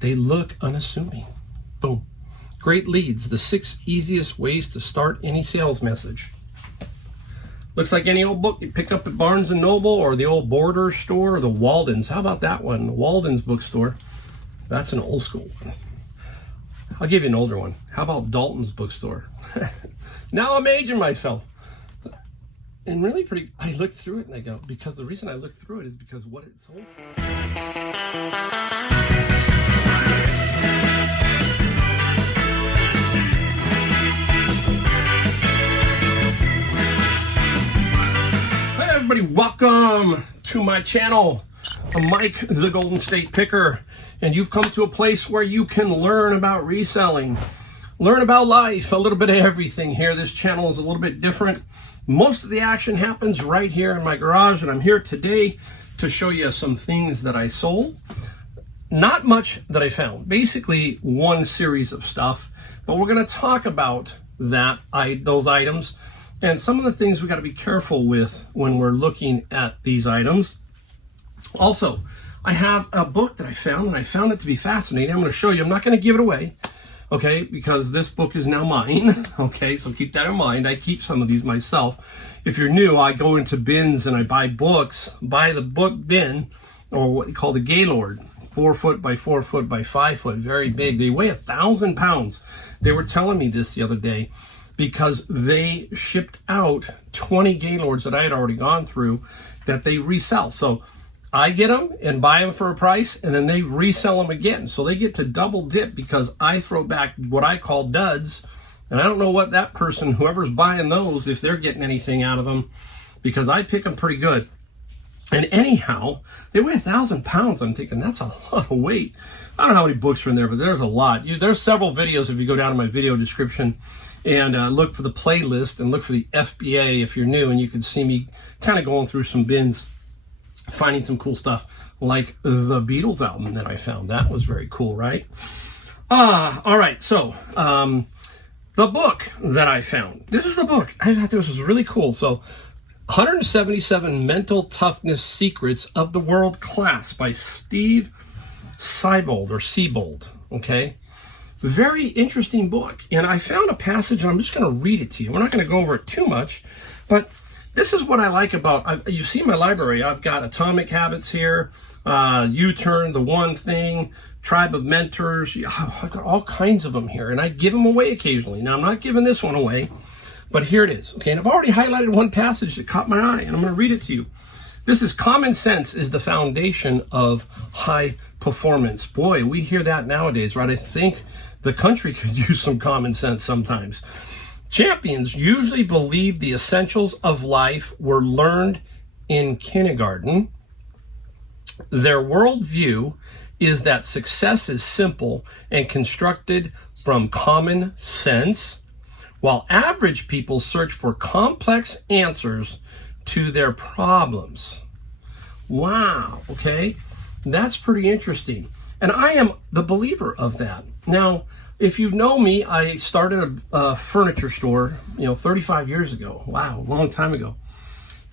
they look unassuming. Boom. Great leads, the 6 easiest ways to start any sales message. Looks like any old book you pick up at Barnes & Noble or the old Borders store or the Walden's. How about that one? The Walden's bookstore. That's an old school one. I'll give you an older one. How about Dalton's bookstore? Now I'm aging myself. And really I looked through it and I go, because the reason I looked through it is because what it sold for. Hey everybody, welcome to my channel. I'm Mike, the Golden State Picker, and you've come to a place where you can learn about reselling, learn about life, a little bit of everything here. This channel is a little bit different. Most of the action happens right here in my garage, and I'm here today to show you some things that I sold. Not much that I found, basically one series of stuff, but we're going to talk about those items and some of the things we got to be careful with when we're looking at these items. Also, I have a book that I found, and I found it to be fascinating. I'm going to show you. I'm not going to give it away, okay, because this book is now mine, okay, so keep that in mind. I keep some of these myself. If you're new, I go into bins and I buy books, buy the book bin, or what you call the Gaylord, 4 foot by 4 foot by 5 foot, very big. They weigh 1,000 pounds. They were telling me this the other day because they shipped out 20 Gaylords that I had already gone through that they resell. So I get them and buy them for a price, and then they resell them again. So they get to double dip because I throw back what I call duds. And I don't know what that person, whoever's buying those, if they're getting anything out of them, because I pick them pretty good. And anyhow, they weigh 1,000 pounds. I'm thinking that's a lot of weight. I don't know how many books are in there, but there's a lot. There's several videos if you go down to my video description and look for the playlist and look for the FBA if you're new, and you can see me kind of going through some bins, finding some cool stuff like the Beatles album that I found. That was very cool, right? All right, so the book that I found. This is the book. I thought this was really cool. So 177 Mental Toughness Secrets of the World Class by Steve Siebold, okay? Very interesting book. And I found a passage, and I'm just going to read it to you. We're not going to go over it too much, but this is what I like about, you see my library. I've got Atomic Habits here, U-Turn, The One Thing, Tribe of Mentors. I've got all kinds of them here, and I give them away occasionally. Now, I'm not giving this one away, but here it is. Okay, and I've already highlighted one passage that caught my eye, and I'm going to read it to you. This is common sense is the foundation of high performance. Boy, we hear that nowadays, right? I think the country could use some common sense sometimes. Champions usually believe the essentials of life were learned in kindergarten. Their worldview is that success is simple and constructed from common sense, while average people search for complex answers to their problems. Wow, okay? That's pretty interesting. And I am the believer of that. Now, if you know me, I started a furniture store, 35 years ago. Wow, a long time ago.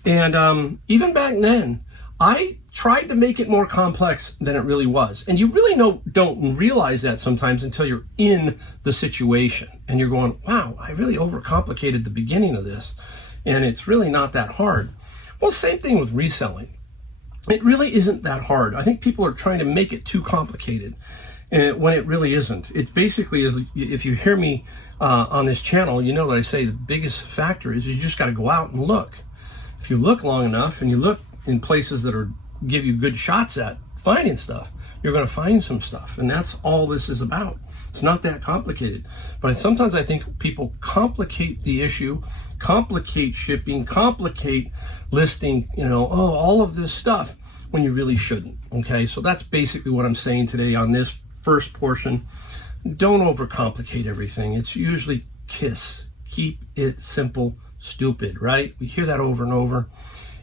And even back then, I tried to make it more complex than it really was. And you really don't realize that sometimes until you're in the situation. And you're going, wow, I really overcomplicated the beginning of this. And it's really not that hard. Well, same thing with reselling. It really isn't that hard. I think people are trying to make it too complicated when it really isn't. It basically is, if you hear me on this channel, you know that I say the biggest factor is you just got to go out and look. If you look long enough and you look in places that give you good shots at finding stuff, you're going to find some stuff. And that's all this is about. It's not that complicated. But sometimes I think people complicate the issue, complicate shipping, complicate listing, all of this stuff when you really shouldn't. Okay, so that's basically what I'm saying today on this first portion. Don't overcomplicate everything. It's usually KISS. Keep it simple, stupid, right? We hear that over and over.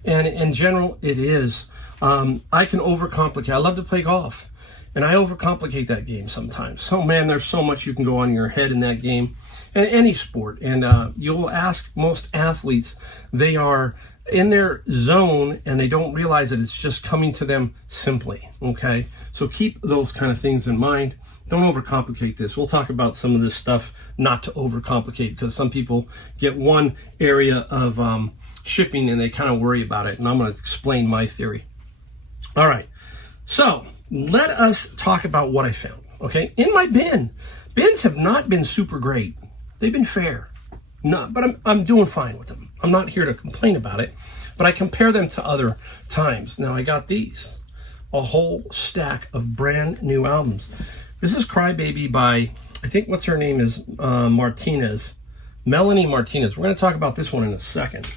And in general, it is. I can overcomplicate. I love to play golf, and I overcomplicate that game sometimes. So, man, there's so much you can go on in your head in that game, and any sport. And you'll ask most athletes, they are in their zone and they don't realize that it's just coming to them simply, okay? So keep those kind of things in mind. Don't overcomplicate this. We'll talk about some of this stuff not to overcomplicate, because some people get one area of shipping and they kind of worry about it, and I'm going to explain my theory. All right, so let us talk about what I found, okay? In my bin, bins have not been super great. They've been fair. But I'm doing fine with them. I'm not here to complain about it, but I compare them to other times. Now I got these, a whole stack of brand new albums. This is Crybaby by, I think what's her name is Martinez, Melanie Martinez. We're going to talk about this one in a second.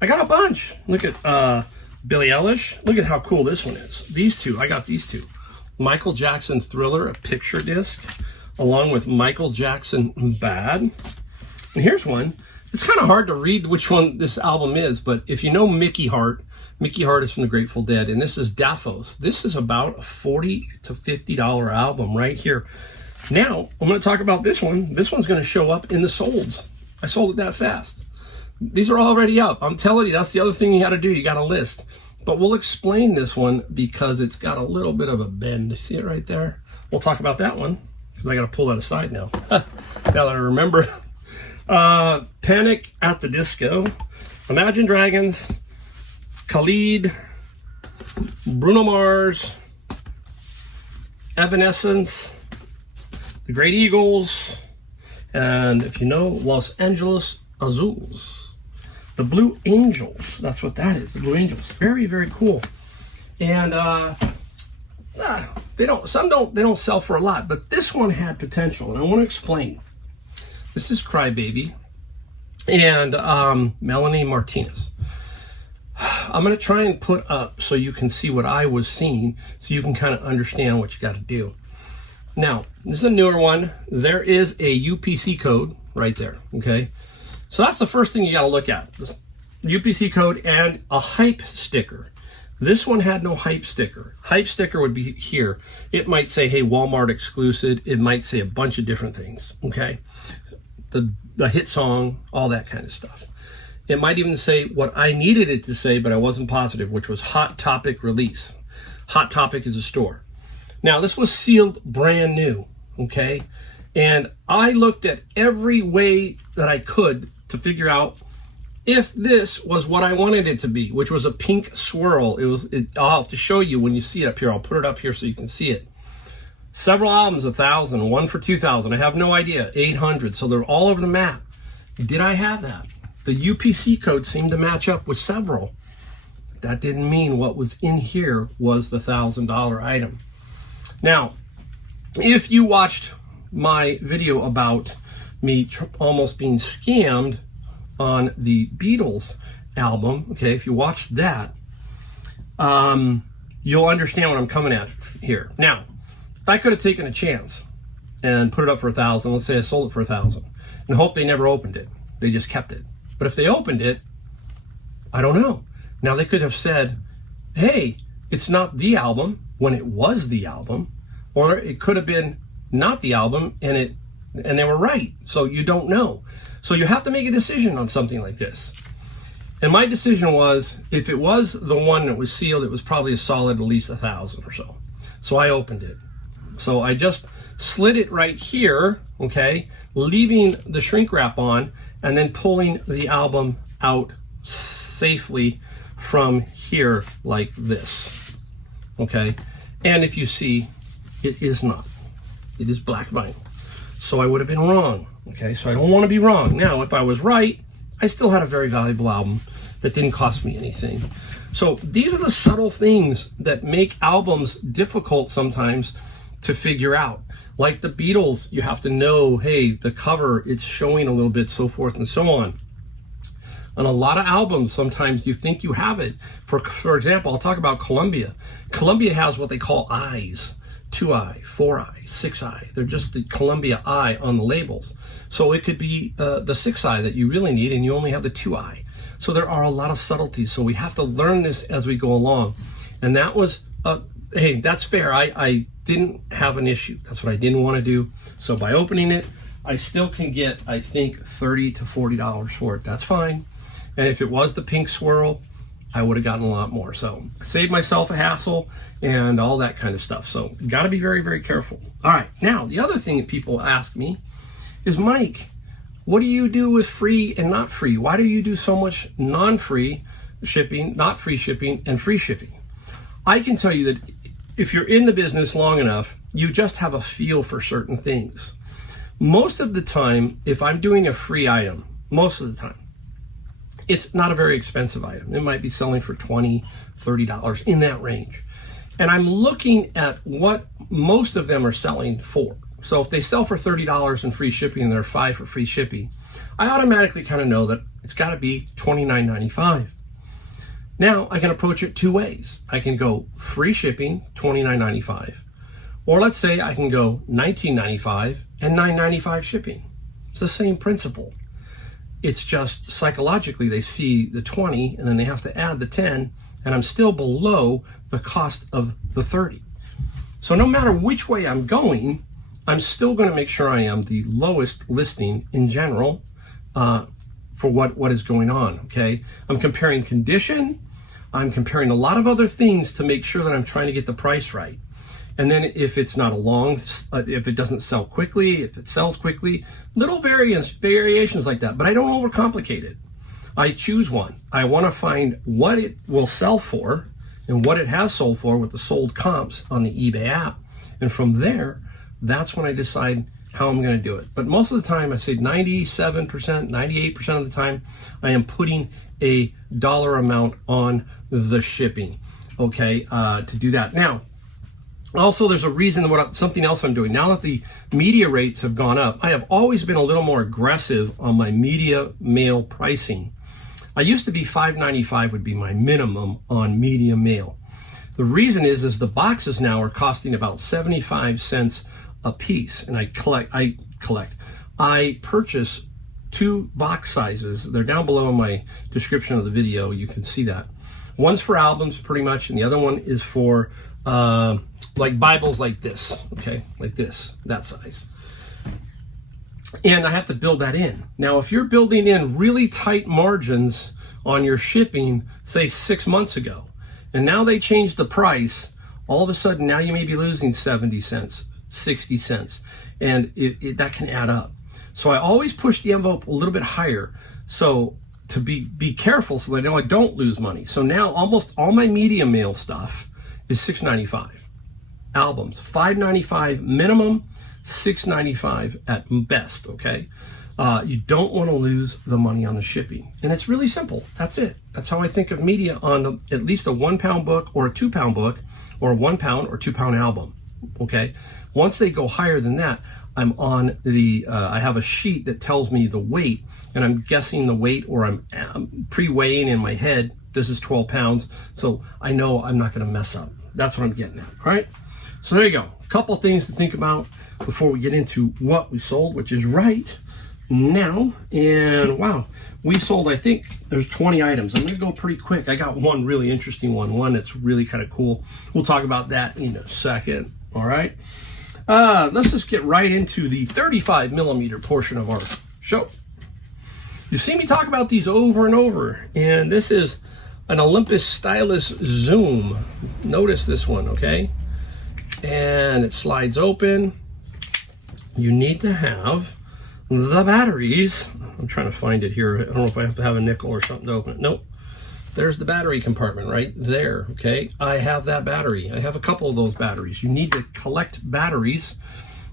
I got a bunch. Look at Billie Eilish. Look at how cool this one is. These two, I got these two. Michael Jackson Thriller, a picture disc, along with Michael Jackson Bad. And here's one. It's kind of hard to read which one this album is, but if you know Mickey Hart is from the Grateful Dead, and this is Daphos. This is about a $40 to $50 album right here. Now, I'm going to talk about this one. This one's going to show up in the solds. I sold it that fast. These are already up. I'm telling you, that's the other thing you got to do. You got to list. But we'll explain this one because it's got a little bit of a bend. You see it right there? We'll talk about that one because I got to pull that aside now. Now that I remember. Panic at the Disco, Imagine Dragons, Khalid, Bruno Mars, Evanescence, the Great Eagles, and if you know, Los Angeles Azules, the Blue Angels. That's what that is, the Blue Angels. Very, very cool. And they don't sell for a lot, but this one had potential, and I want to explain. This is Crybaby and Melanie Martinez. I'm going to try and put up so you can see what I was seeing, so you can kind of understand what you got to do. Now, this is a newer one. There is a UPC code right there, okay? So that's the first thing you got to look at. This UPC code and a hype sticker. This one had no hype sticker. Hype sticker would be here. It might say, hey, Walmart exclusive. It might say a bunch of different things, okay? The hit song, all that kind of stuff. It might even say what I needed it to say, but I wasn't positive, which was Hot Topic release. Hot Topic is a store. Now, this was sealed brand new, okay? And I looked at every way that I could to figure out if this was what I wanted it to be, which was a pink swirl. I'll have to show you when you see it up here. I'll put it up here so you can see it. Several albums, 1,000, one for 2,000. I have no idea, 800. So they're all over the map. Did I have that? The UPC code seemed to match up with several. That didn't mean what was in here was the $1,000 item. Now, if you watched my video about me almost being scammed on the Beatles album, okay, if you watched that, you'll understand what I'm coming at here. Now, I could have taken a chance and put it up for 1,000. Let's say I sold it for 1,000 and hope they never opened it. They just kept it. But if they opened it, I don't know. Now they could have said, hey, it's not the album when it was the album, or it could have been not the album and they were right. So you don't know. So you have to make a decision on something like this. And my decision was, if it was the one that was sealed, it was probably a solid at least 1,000 or so. So I opened it. So I just slid it right here, okay, leaving the shrink wrap on and then pulling the album out safely from here like this, okay? And if you see, it is not. It is black vinyl. So I would have been wrong, okay? So I don't want to be wrong. Now, if I was right, I still had a very valuable album that didn't cost me anything. So these are the subtle things that make albums difficult sometimes to figure out. Like the Beatles, you have to know, hey, the cover, it's showing a little bit, so forth and so on. On a lot of albums, sometimes you think you have it. For example, I'll talk about Columbia. Columbia has what they call eyes. 2i, 4i, 6i. They're just the Columbia I on the labels. So it could be the 6i that you really need and you only have the 2i. So there are a lot of subtleties. So we have to learn this as we go along. And that was, hey, that's fair. I didn't have an issue. That's what I didn't want to do. So by opening it, I still can get, I think, $30 to $40 for it. That's fine. And if it was the pink swirl, I would have gotten a lot more. So I saved myself a hassle and all that kind of stuff. So got to be very, very careful. All right. Now, the other thing that people ask me is, Mike, what do you do with free and not free? Why do you do so much non-free shipping, not free shipping, and free shipping? I can tell you that if you're in the business long enough, you just have a feel for certain things. Most of the time, if I'm doing a free item, most of the time, it's not a very expensive item. It might be selling for $20, $30 in that range. And I'm looking at what most of them are selling for. So if they sell for $30 in free shipping and they're $5 for free shipping, I automatically kind of know that it's got to be $29.95. Now I can approach it two ways. I can go free shipping, $29.95. Or let's say I can go $19.95 and $9.95 shipping. It's the same principle. It's just psychologically they see the 20 and then they have to add the 10, and I'm still below the cost of the 30. So no matter which way I'm going, I'm still going to make sure I am the lowest listing in general for what is going on, okay? I'm comparing condition. I'm comparing a lot of other things to make sure that I'm trying to get the price right. And then if it's not if it doesn't sell quickly, if it sells quickly, little variations like that. But I don't overcomplicate it. I choose one. I want to find what it will sell for and what it has sold for with the sold comps on the eBay app. And from there, that's when I decide how I'm going to do it. But most of the time, I say 97%, 98% of the time, I am putting a dollar amount on the shipping, okay, to do that. Now, also, there's a reason, something else I'm doing. Now that the media rates have gone up, I have always been a little more aggressive on my media mail pricing. I used to be $5.95 would be my minimum on media mail. The reason is the boxes now are costing about 75 cents a piece, and I purchase 2 box sizes. They're down below in my description of the video. You can see that. One's for albums, pretty much, and the other one is for like Bibles like this, okay, like this, that size. And I have to build that in. Now, if you're building in really tight margins on your shipping, say 6 months ago, and now they changed the price, all of a sudden now you may be losing 70 cents, 60 cents, and that can add up. So I always push the envelope a little bit higher, so to be careful so that I know I don't lose money. So now almost all my media mail stuff is $6.95. Albums, $5.95 minimum, $6.95 at best, okay? You don't want to lose the money on the shipping. And it's really simple. That's it. That's how I think of media on at least a 1 pound book or a 2 pound book or a 1 pound or 2 pound album, okay? Once they go higher than that, I'm on I have a sheet that tells me the weight, and I'm guessing the weight, or I'm pre-weighing in my head, this is 12 pounds, so I know I'm not going to mess up. That's what I'm getting at, all right? So there you go. A couple things to think about before we get into what we sold, which is right now. And wow, we sold, I think there's 20 items. I'm going to go pretty quick. I got one really interesting one that's really kind of cool. We'll talk about that in a second, all right? Let's just get right into the 35 millimeter portion of our show. You've seen me talk about these over and over, and this is an Olympus Stylus Zoom. Notice this one, okay? And it slides open. You need to have the batteries. I'm trying to find it here. I don't know if I have to have a nickel or something to open it. Nope. There's the battery compartment right there, okay? I have that battery. I have a couple of those batteries. You need to collect batteries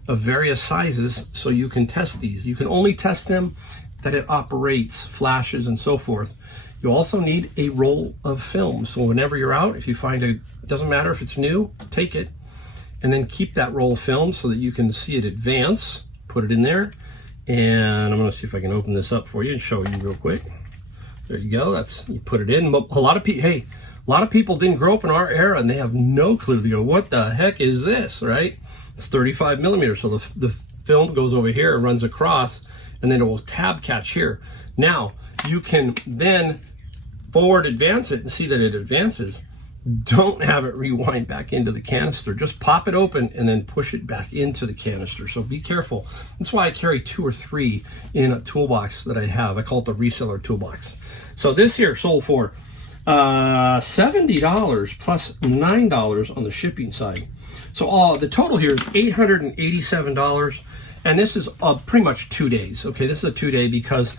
of various sizes so you can test these. You can only test them that it operates, flashes, and so forth. You also need a roll of film. So whenever you're out, if you find it doesn't matter if it's new, take it, and then keep that roll of film so that you can see it advance. Put it in there, and I'm gonna see if I can open this up for you and show you real quick. There you go. You put it in. A lot of people didn't grow up in our era, and they have no clue. They go, "What the heck is this?" Right? It's 35 millimeters, so the film goes over here, runs across, and then it will tab catch here. Now you can then forward advance it and see that it advances. don't have it rewind back into the canister. Just pop it open and then push it back into the canister. So be careful. That's why I carry 2 or 3 in a toolbox that I have. I call it the reseller toolbox. So this here sold for $70 plus $9 on the shipping side. So the total here is $887. And this is pretty much 2 days. Okay, this is a 2-day because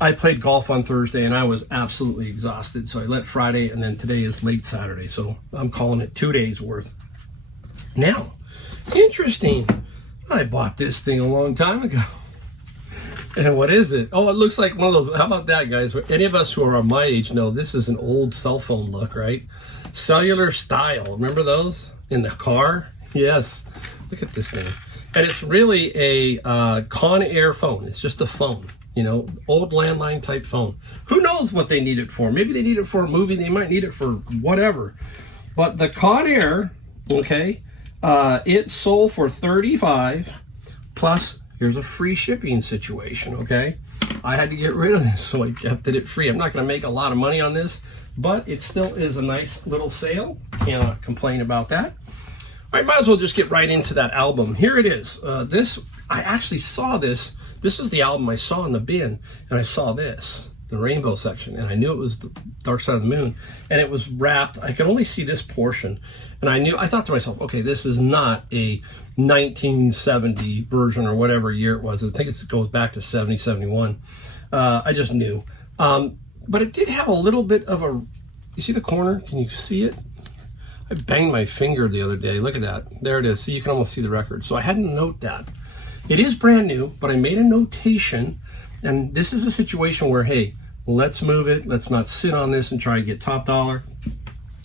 I played golf on Thursday and I was absolutely exhausted. So I let Friday, and then today is late Saturday. So I'm calling it 2 days worth. Now, interesting. I bought this thing a long time ago. And what is it? Oh, it looks like one of those. How about that, guys? Any of us who are my age know this is an old cell phone look, right? Cellular style. Remember those in the car? Yes. Look at this thing. And it's really a Conair phone. It's just a phone. You know, old landline type phone. Who knows what they need it for? Maybe they need it for a movie. They might need it for whatever. But the Conair, okay, it sold for $35 plus here's a free shipping situation, okay? I had to get rid of this, so I kept it free. I'm not going to make a lot of money on this, but it still is a nice little sale. Cannot complain about that. All right, might as well just get right into that album. Here it is. I actually saw this. This is the album I saw in the bin, and I saw this, the rainbow section, and I knew it was the Dark Side of the Moon, and it was wrapped. I could only see this portion, and I thought to myself, okay, this is not a 1970 version or whatever year it was. I think it goes back to 70, 71. I just knew. But it did have a little bit of a, you see the corner? Can you see it? I banged my finger the other day. Look at that. There it is. See, you can almost see the record. So I had to note that. It is brand new, but I made a notation, and this is a situation where, hey, let's move it. Let's not sit on this and try to get top dollar.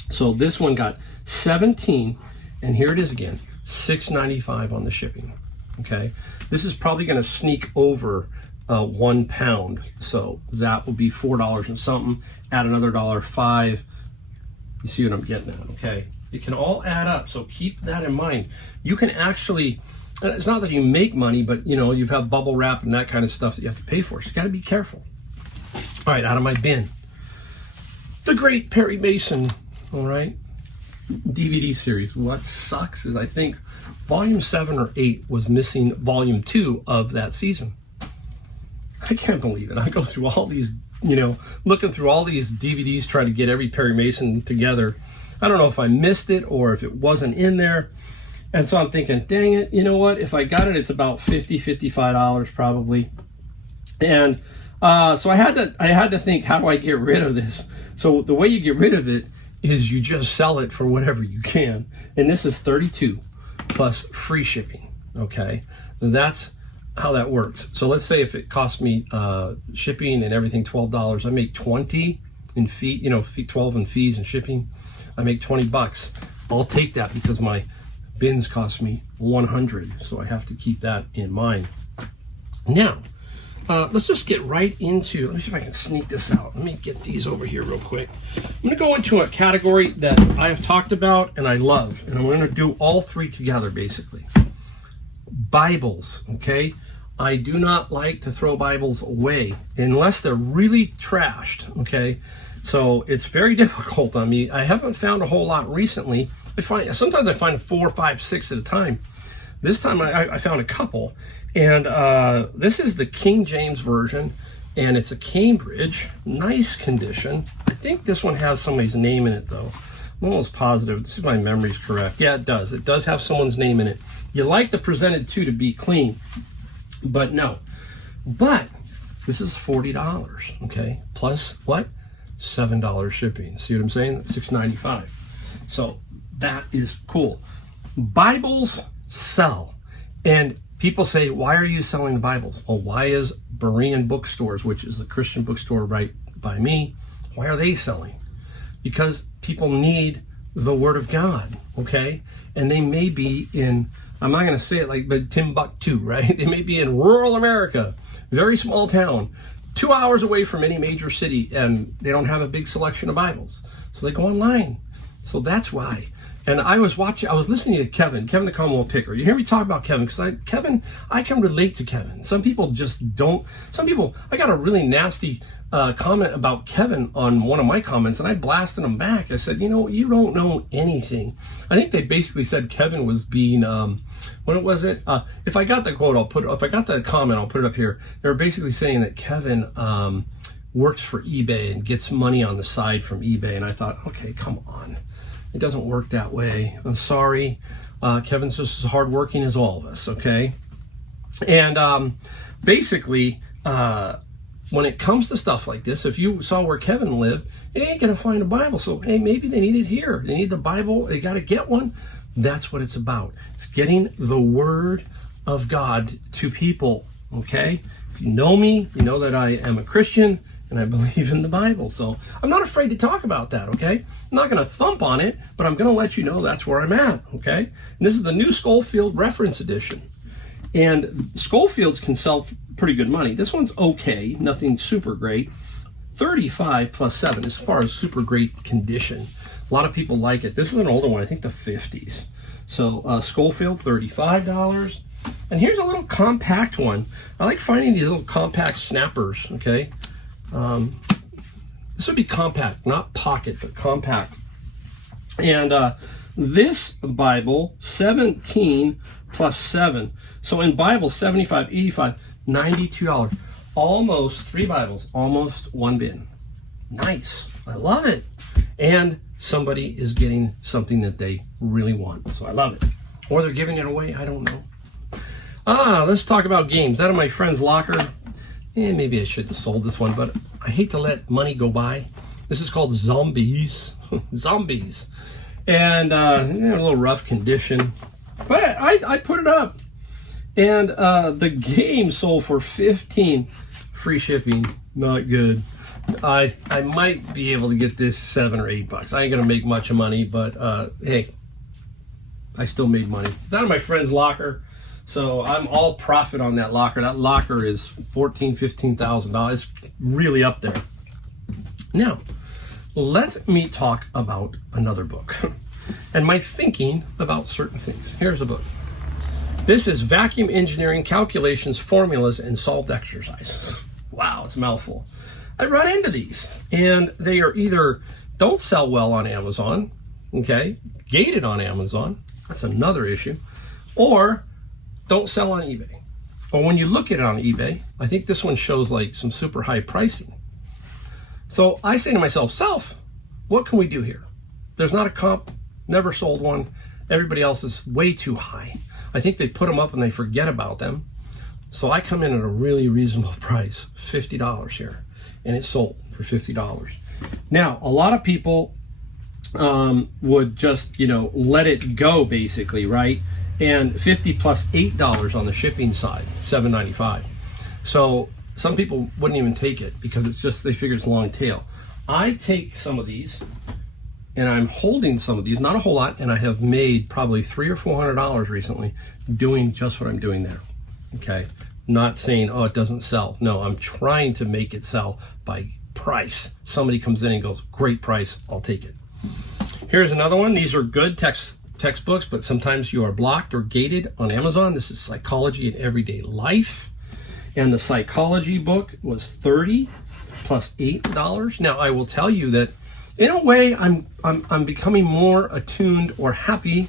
So this one got 17, and here it is again, $6.95 on the shipping. Okay, this is probably going to sneak over 1 pound, so that will be $4 and something. Add another $5. You see what I'm getting at? Okay, it can all add up, so keep that in mind. You can actually. It's not that you make money, but you know, you've had bubble wrap and that kind of stuff that you have to pay for. So you got to be careful. All right, out of my bin, the Great Perry Mason. All right, DVD series. What sucks is I think volume 7 or 8 was missing volume 2 of that season. I can't believe it. I go through all these, you know, looking through all these DVDs trying to get every Perry Mason together. I don't know if I missed it or if it wasn't in there. And so I'm thinking, dang it, you know what? If I got it, it's about $50, $55 probably. And so I had to think, how do I get rid of this? So the way you get rid of it is you just sell it for whatever you can. And this is $32 plus free shipping. Okay, and that's how that works. So let's say if it cost me shipping and everything $12, I make $20 in fee, you know, $12 in fees and shipping. I make $20. I'll take that because my bins cost me $100, so I have to keep that in mind. Now, let's just get right into, let me see if I can sneak this out. Let me get these over here real quick. I'm going to go into a category that I have talked about and I love, and I'm going to do all 3 together, basically. Bibles, okay? I do not like to throw Bibles away unless they're really trashed, okay? So it's very difficult on me. I haven't found a whole lot recently. Sometimes I find 4, 5, 6 at a time. This time I found a couple, and this is the King James version, and it's a Cambridge, nice condition. I think this one has somebody's name in it though. I'm almost positive. This is my memory's correct. Yeah, it does. It does have someone's name in it. You like the presented to be clean, but no. But this is $40, okay? Plus what? $7 shipping. See what I'm saying? $6.95. So that is cool. Bibles sell. And people say, why are you selling the Bibles? Well, why is Berean Bookstores, which is the Christian bookstore right by me, why are they selling? Because people need the Word of God, okay? And they may be in, I'm not going to say it like, but Timbuktu, right? They may be in rural America, very small town, 2 hours away from any major city, and they don't have a big selection of Bibles. So they go online. So that's why. And I was listening to Kevin the Commonwealth Picker. You hear me talk about Kevin, because I can relate to Kevin. Some people just don't. I got a really nasty comment about Kevin on one of my comments, and I blasted him back. I said, you don't know anything. I think they basically said Kevin was being, what was it? If I got the quote, if I got the comment, I'll put it up here. They were basically saying that Kevin works for eBay and gets money on the side from eBay. And I thought, okay, come on. It doesn't work that way. I'm sorry. Kevin's just as hardworking as all of us, okay? And basically, when it comes to stuff like this, if you saw where Kevin lived, you ain't going to find a Bible. So, hey, maybe they need it here. They need the Bible. They got to get one. That's what it's about. It's getting the Word of God to people, okay? If you know me, you know that I am a Christian and I believe in the Bible. So I'm not afraid to talk about that, okay? I'm not going to thump on it, but I'm going to let you know that's where I'm at, okay? And this is the new Schofield Reference Edition. And Schofields can sell pretty good money. This one's okay, nothing super great. 35 plus 7 as far as super great condition. A lot of people like it. This is an older one, I think the 50s. So Schofield, $35. And here's a little compact one. I like finding these little compact snappers, okay? This would be compact, not pocket, but compact. And this Bible, 17 plus 7. So in Bible, 75, 85, $92. Almost 3 Bibles, almost 1 bin. Nice. I love it. And somebody is getting something that they really want. So I love it. Or they're giving it away. I don't know. Let's talk about games. Out of my friend's locker. Maybe I shouldn't have sold this one, but I hate to let money go by. This is called Zombies. Zombies. And a little rough condition. But I put it up. And the game sold for $15. Free shipping. Not good. I might be able to get this $7 or $8. I ain't gonna make much of money, but hey, I still made money. It's out of my friend's locker, so I'm all profit on that locker. That locker is $14,000-$15,000. It's really up there. Now, let me talk about another book and my thinking about certain things. Here's a book. This is Vacuum Engineering Calculations, Formulas, and Solved Exercises. Wow, it's a mouthful. I run into these, and they are either don't sell well on Amazon, okay, gated on Amazon, that's another issue, or don't sell on eBay. Or when you look at it on eBay, I think this one shows like some super high pricing. So I say to myself, what can we do here? There's not a comp, never sold one. Everybody else is way too high. I think they put them up and they forget about them. So I come in at a really reasonable price, $50 here, and it sold for $50. Now, a lot of people would just, let it go basically, right? And 50 plus $8 on the shipping side, $7.95. So some people wouldn't even take it because it's just, they figure it's long tail. I take some of these and I'm holding some of these, not a whole lot, and I have made probably $300 or $400 recently doing just what I'm doing there. Okay, not saying, oh, it doesn't sell. No, I'm trying to make it sell by price. Somebody comes in and goes, great price, I'll take it. Here's another one. These are good textbooks, but sometimes you are blocked or gated on Amazon. This is Psychology in Everyday Life. And the psychology book was $30 plus $8. Now, I will tell you that in a way, I'm becoming more attuned or happy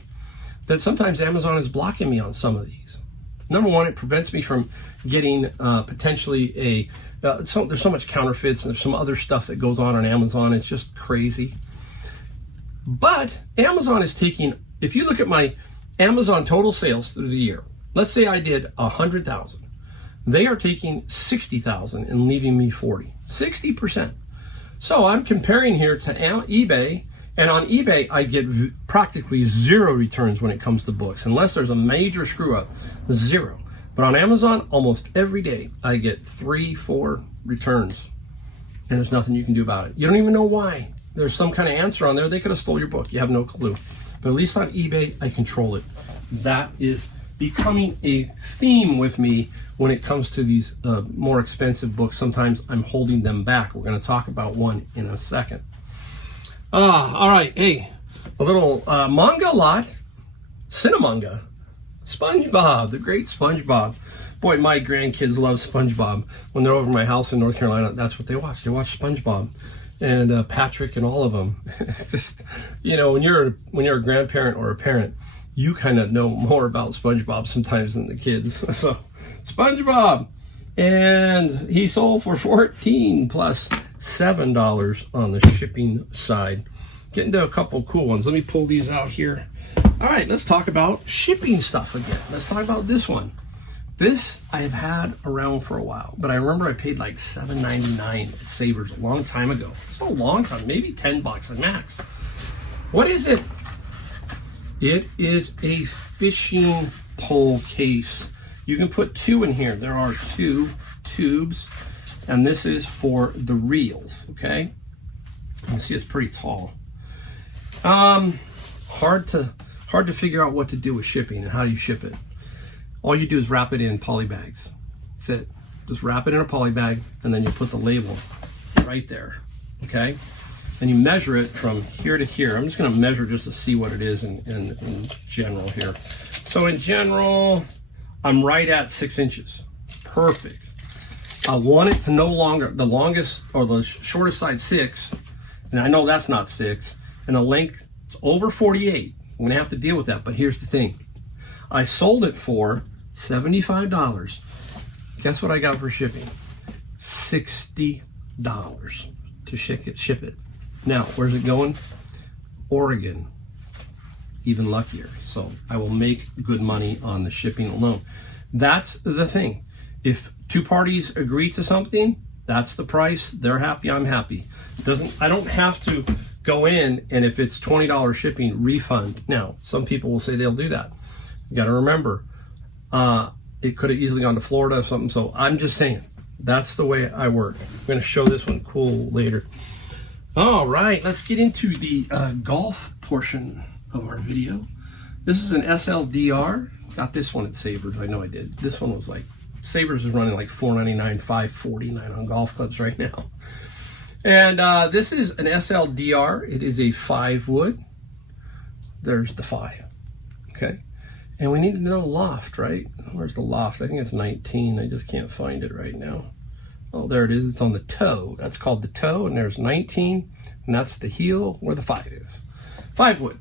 that sometimes Amazon is blocking me on some of these. Number one, it prevents me from getting potentially there's so much counterfeits and there's some other stuff that goes on Amazon. It's just crazy. But Amazon is taking, if you look at my Amazon total sales through the year, let's say I did 100,000. They are taking 60,000 and leaving me 40, 60%. So I'm comparing here to eBay, and on eBay, I get practically 0 returns when it comes to books, unless there's a major screw up, 0. But on Amazon, almost every day, I get 3-4 returns, and there's nothing you can do about it. You don't even know why. There's some kind of answer on there. They could have stole your book. You have no clue. But at least on eBay, I control it. That is becoming a theme with me when it comes to these more expensive books. Sometimes I'm holding them back. We're going to talk about one in a second. All right. Hey, a little manga lot, Cinemanga, SpongeBob, the great SpongeBob. Boy, my grandkids love SpongeBob. When they're over my house in North Carolina, that's what they watch. They watch SpongeBob and Patrick and all of them. It's just, you know, when you're a grandparent or a parent, you kind of know more about SpongeBob sometimes than the kids. So, SpongeBob, and he sold for $14 plus $7 on the shipping side. Getting to a couple cool ones. Let me pull these out here. All right, let's talk about shipping stuff again. Let's talk about this one. This I have had around for a while, but I remember I paid like $7.99 at Savers a long time ago. It's a long time, maybe $10 at max. What is it? It is a fishing pole case. You can put 2 in here. There are 2 tubes, and this is for the reels, okay? You can see it's pretty tall. Hard to figure out what to do with shipping and how you ship it. All you do is wrap it in poly bags. That's it. Just wrap it in a poly bag, and then you put the label right there, okay? And you measure it from here to here. I'm just gonna measure just to see what it is in general here. So in general, I'm right at 6 inches. Perfect. I want it to no longer, the longest or the shortest side 6, and I know that's not 6, and the length is over 48. I'm gonna have to deal with that, but here's the thing. I sold it for $75. Guess what I got for shipping? $60 to ship it. Now, where's it going? Oregon. Even luckier. So I will make good money on the shipping alone. That's the thing. If 2 parties agree to something, that's the price. They're happy, I'm happy. I don't have to go in, and if it's $20 shipping, refund. Now, some people will say they'll do that. You got to remember, it could have easily gone to Florida or something. So I'm just saying, that's the way I work. I'm going to show this one cool later. All right, let's get into the golf portion of our video. This is an SLDR. Got this one at Savers. I know I did. This one was like, Savers is running like $4.99, $5.49 on golf clubs right now. And this is an SLDR. It is a 5 wood. There's the 5. Okay. And we need to know loft, right? Where's the loft? I think it's 19. I just can't find it right now. Oh, there it is. It's on the toe. That's called the toe. And there's 19. And that's the heel where the 5 is. 5 wood.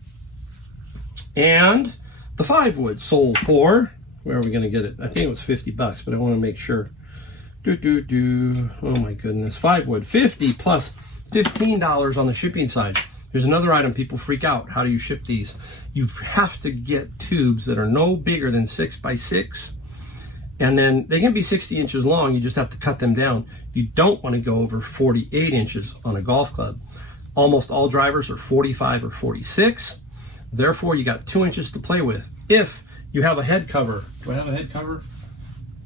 And the 5 wood sold for, where are we going to get it? I think it was $50, but I want to make sure. Oh my goodness. 5 wood. 50 plus $15 on the shipping side. Here's another item people freak out. How do you ship these? You have to get tubes that are no bigger than 6 by 6. And then they can be 60 inches long. You just have to cut them down. You don't want to go over 48 inches on a golf club. Almost all drivers are 45 or 46. Therefore, you got 2 inches to play with. If you have a head cover. Do I have a head cover?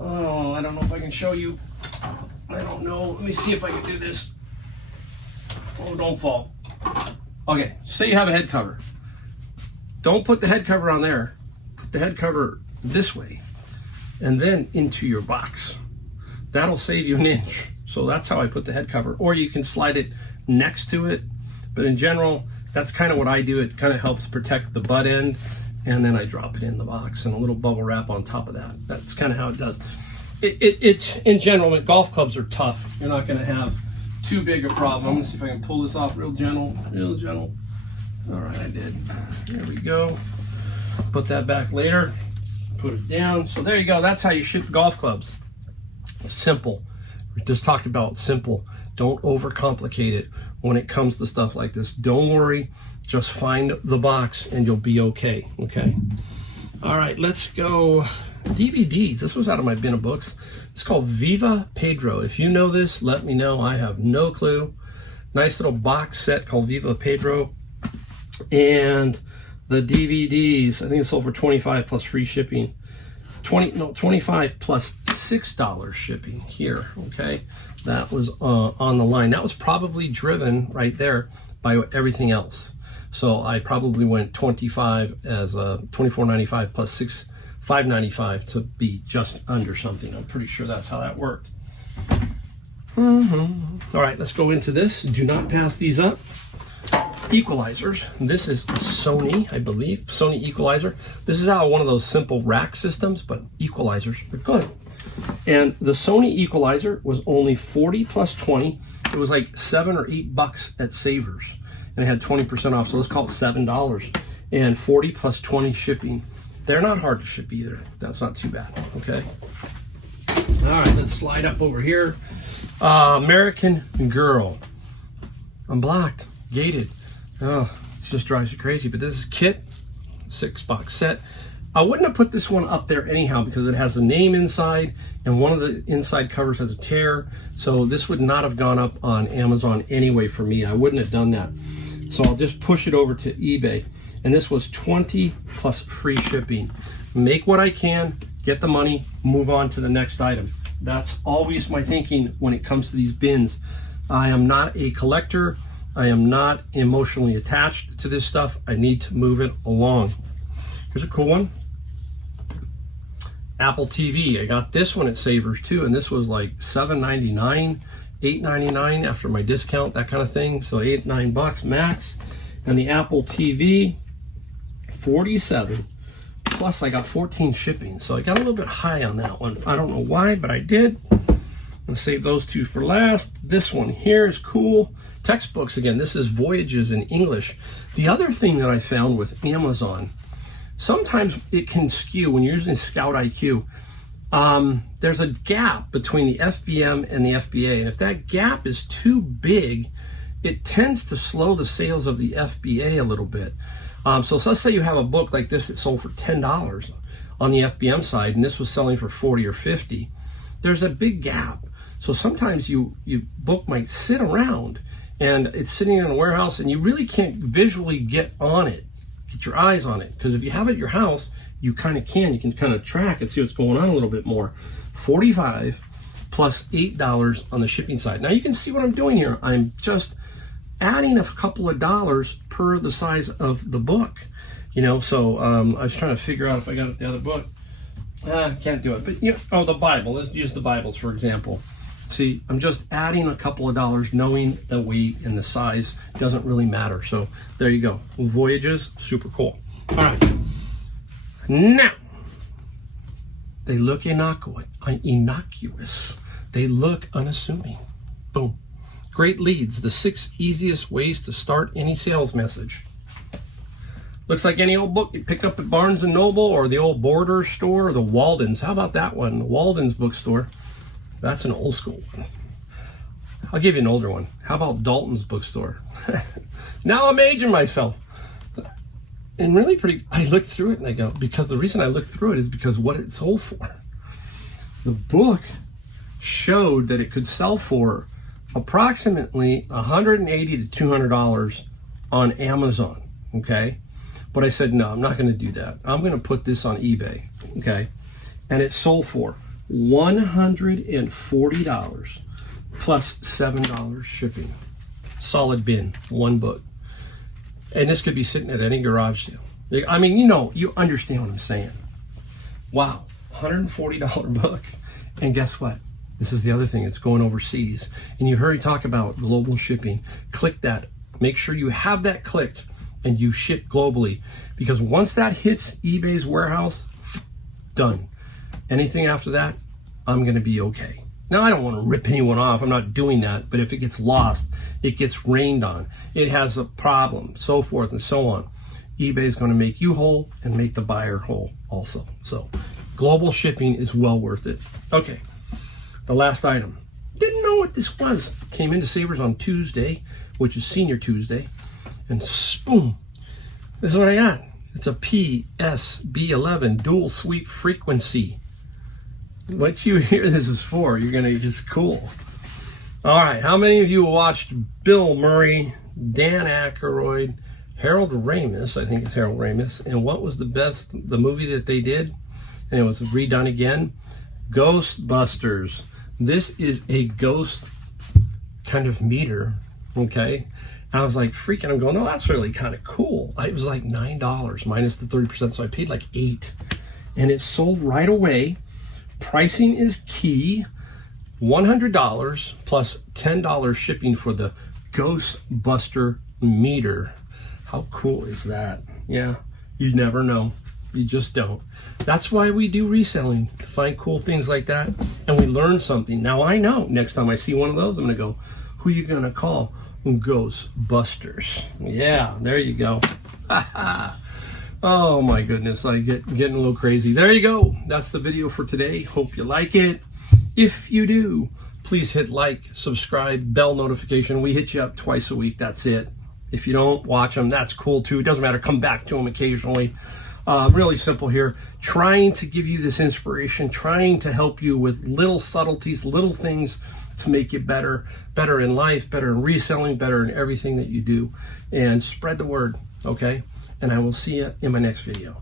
Oh, I don't know if I can show you. I don't know. Let me see if I can do this. Oh, don't fall. Okay, say you have a head cover. Don't put the head cover on there. Put the head cover this way and then into your box. That'll save you an inch. So that's how I put the head cover. Or you can slide it next to it. But in general, that's kind of what I do. It kind of helps protect the butt end. And then I drop it in the box and a little bubble wrap on top of that. That's kind of how it does. It's in general, golf clubs are tough. You're not going to have too big a problem. Let's see if I can pull this off real gentle, real gentle. All right, I did. There we go. Put that back later. Put it down. So there you go. That's how you ship golf clubs. It's simple. We just talked about simple. Don't overcomplicate it when it comes to stuff like this. Don't worry. Just find the box and you'll be okay. Okay. All right, let's go. DVDs. This was out of my bin of books. It's called Viva Pedro. If you know this, let me know. I have no clue. Nice little box set called Viva Pedro. And the DVDs, I think it sold for $25 plus free shipping. 25 plus $6 shipping here. Okay. That was on the line. That was probably driven right there by everything else. So I probably went 25 as a $24.95 plus $5.95 to be just under something. I'm pretty sure that's how that worked. All right, let's go into this. Do not pass these up. equalizers. This is a Sony, I believe, Sony equalizer. This is out one of those simple rack systems, but equalizers are good. And the Sony equalizer was only 40 plus 20. It was like $7 or $8 at Savers, and it had 20% off. So let's call it $7. And 40 plus 20 shipping. They're not hard to ship either. That's not too bad. Okay. All right, let's slide up over here. American Girl. Unblocked, gated. Oh, it just drives you crazy. But this is kit, 6-box set. I wouldn't have put this one up there anyhow because it has the name inside and one of the inside covers has a tear. So this would not have gone up on Amazon anyway for me. I wouldn't have done that. So I'll just push it over to eBay. And this was 20 plus free shipping. Make what I can, get the money, move on to the next item. That's always my thinking when it comes to these bins. I am not a collector. I am not emotionally attached to this stuff. I need to move it along. Here's a cool one. Apple TV. I got this one at Savers too, and this was like $7.99, $8.99 after my discount, that kind of thing. So $8-9 max. And the Apple TV, $47. Plus I got 14 shipping, so I got a little bit high on that one. I don't know why, but I did. I'll save those two for last. This one here is cool. Textbooks again. This is Voyages in English. The other thing that I found with Amazon, sometimes it can skew when you're using Scout IQ. There's a gap between the FBM and the FBA, and if that gap is too big, it tends to slow the sales of the FBA a little bit. So let's say you have a book like this that sold for $10 on the FBM side, and this was selling for 40 or 50. There's a big gap. So sometimes your book might sit around and it's sitting in a warehouse and you really can't visually get on it, get your eyes on it. Because if you have it at your house, you kind of can. You can kind of track and see what's going on a little bit more. 45 plus $8 on the shipping side. Now you can see what I'm doing here. I'm just adding a couple of dollars per the size of the book. You know, so I was trying to figure out if I got it the other book. Can't do it. But you know, oh, the Bible. Let's use the Bibles for example. See, I'm just adding a couple of dollars, knowing the weight and the size doesn't really matter. So there you go. Voyages, super cool. All right. Now, they look innocuous. They look unassuming. Boom. Great leads. The 6 easiest ways to start any sales message. Looks like any old book you pick up at Barnes & Noble or the old Borders store or the Walden's. How about that one? The Walden's bookstore. That's an old school one. I'll give you an older one. How about Dalton's bookstore? Now I'm aging myself. And really I looked through it and I go, because the reason I looked through it is because what it sold for. The book showed that it could sell for approximately $180 to $200 on Amazon, okay? But I said, no, I'm not gonna do that. I'm gonna put this on eBay, okay? And it sold for $140 plus $7 shipping. Solid bin, one book. And this could be sitting at any garage sale. I mean, you understand what I'm saying. Wow, $140 book. And guess what? This is the other thing, it's going overseas. And you heard me talk about global shipping. Click that. Make sure you have that clicked and you ship globally. Because once that hits eBay's warehouse, done. Anything after that, I'm gonna be okay. Now, I don't wanna rip anyone off, I'm not doing that, but if it gets lost, it gets rained on, it has a problem, so forth and so on. eBay's gonna make you whole and make the buyer whole also. So, global shipping is well worth it. Okay, the last item. Didn't know what this was. Came into Savers on Tuesday, which is Senior Tuesday, and boom, this is what I got. It's a PSB11 dual sweep frequency. What you hear this is for, you're gonna just cool. All right, how many of you watched Bill Murray, Dan Aykroyd, Harold Ramis, I think it's Harold Ramis, and what was the movie that they did? And it was redone again, Ghostbusters. This is a ghost kind of meter, okay? And I was like, freaking, I'm going, no, that's really kind of cool. It was like $9 minus the 30%, so I paid like $8. And it sold right away. Pricing is key. $100 plus $10 shipping for the Ghostbuster meter. How cool is that? Yeah, you never know. You just don't. That's why we do reselling, to find cool things like that, and we learn something. Now I know next time I see one of those, I'm gonna go, who you gonna call? Ghostbusters. Yeah, there you go. Oh my goodness, I getting a little crazy. There you go. That's the video for today. Hope you like it. If you do, please hit like, subscribe, bell notification. We hit you up twice a week. That's it. If you don't watch them, that's cool too. It doesn't matter. Come back to them occasionally. Really simple here. Trying to give you this inspiration, trying to help you with little subtleties, little things to make you better in life, better in reselling, better in everything that you do. And spread the word, okay? And I will see you in my next video.